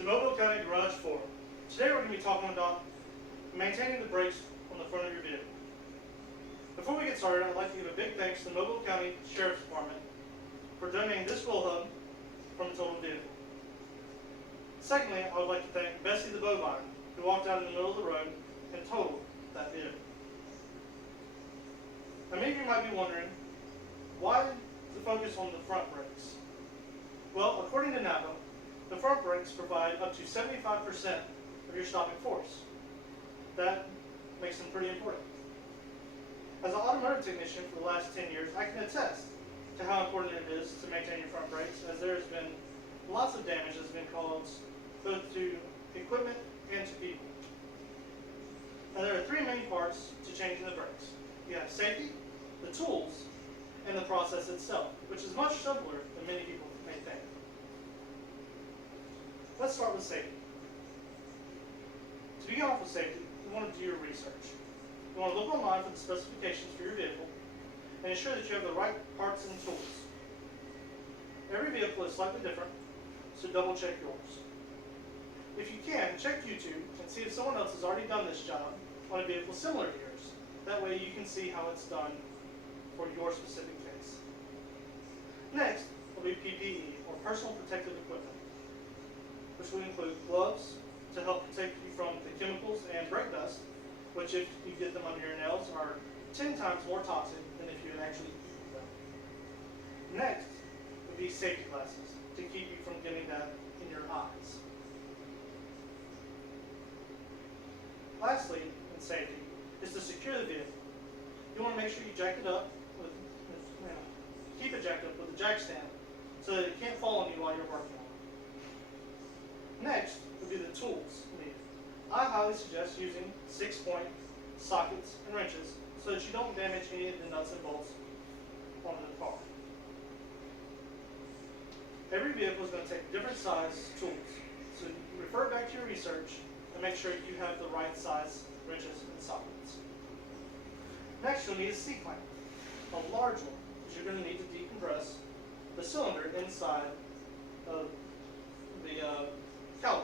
to Mobile County Garage 4. Today we're going to be talking about maintaining the brakes on the front of your vehicle. Before we get started, I'd like to give a big thanks to the Mobile County Sheriff's Department for donating this wheel hub from the total vehicle. Secondly, I would like to thank Bessie the bovine, who walked out in the middle of the road and totaled that vehicle. Now many of you might be wondering, why the focus on the front brakes? Well, according to NAPA, the front brakes provide up to 75% of your stopping force. That makes them pretty important. As an automotive technician for the last 10 years, I can attest to how important it is to maintain your front brakes, as there has been lots of damage that's been caused both to equipment and to people. Now there are three main parts to changing the brakes. You have safety, the tools, and the process itself, which is much simpler than many people may think. Let's start with safety. To begin off with safety, you want to do your research. You want to look online for the specifications for your vehicle and ensure that you have the right parts and tools. Every vehicle is slightly different, so double check yours. If you can, check YouTube and see if someone else has already done this job on a vehicle similar to yours. That way you can see how it's done for your specific case. Next will be PPE, or personal protective equipment, which will include gloves to help protect you from the chemicals and brake dust, which if you get them under your nails are 10 times more toxic than if you had actually eaten them. Next would be safety glasses to keep you from getting that in your eyes. Lastly, in safety, is to secure the vehicle. You want to make sure you jack it up with, keep it jacked up with a jack stand so that it can't fall on you while you're working on it. Next would be the tools needed. I highly suggest using 6-point sockets and wrenches so that you don't damage any of the nuts and bolts on the car. Every vehicle is going to take different size tools, so refer back to your research and make sure you have the right size wrenches and sockets. Next, you'll need a C-clamp, a large one, because you're going to need to decompress the cylinder inside of the caliper.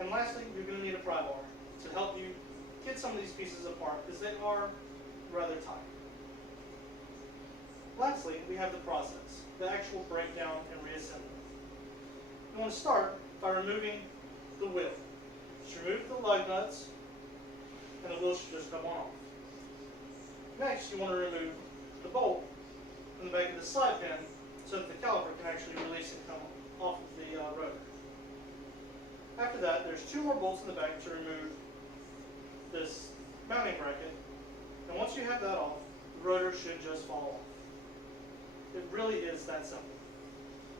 And lastly, you're going to need a pry bar to help you get some of these pieces apart, because they are rather tight. Lastly, we have the process, the actual breakdown and reassembly. You want to start by removing the wheel. Just remove the lug nuts, and the wheel should just come off. Next, you want to remove the bolt from the back of the slide pin so that the caliper can actually release and come off of the rotor. After that, there's 2 more bolts in the back to remove this mounting bracket, and once you have that off, the rotor should just fall off. It really is that simple.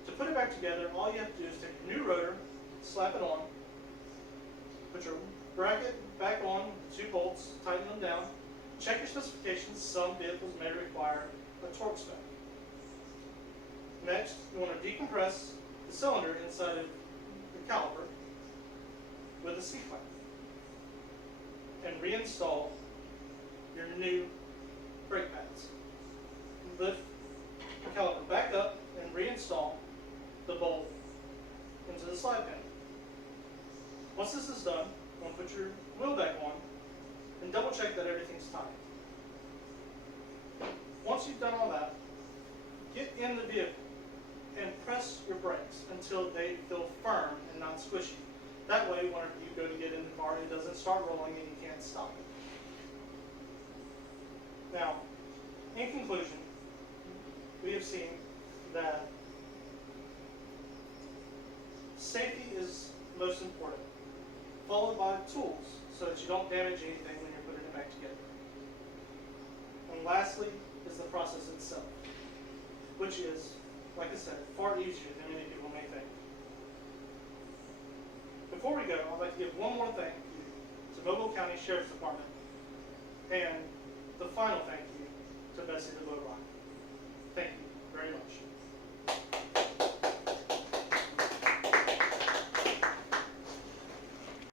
To put it back together, all you have to do is take a new rotor, slap it on, put your bracket back on, 2 bolts, tighten them down, check your specifications. Some vehicles may require a torque spec. Next, you want to decompress the cylinder inside of the caliper with a C-clamp and reinstall your new brake pads. Lift the caliper back up and reinstall the bolt into the slide pin. Once this is done, you want to put your wheel back on and double check that everything's tight. Once you've done all that, get in the vehicle and press your brakes until they feel firm and not squishy. That way, whenever you go to get in the car, it doesn't start rolling and you can't stop it. Now, in conclusion, we have seen that safety is most important, followed by tools so that you don't damage anything when you're putting it back together. And lastly is the process itself, which is, like I said, far easier than many people may think. Before we go, I'd like to give one more thank you to Mobile County Sheriff's Department and the final thank you to Bessie the bovine. Thank you.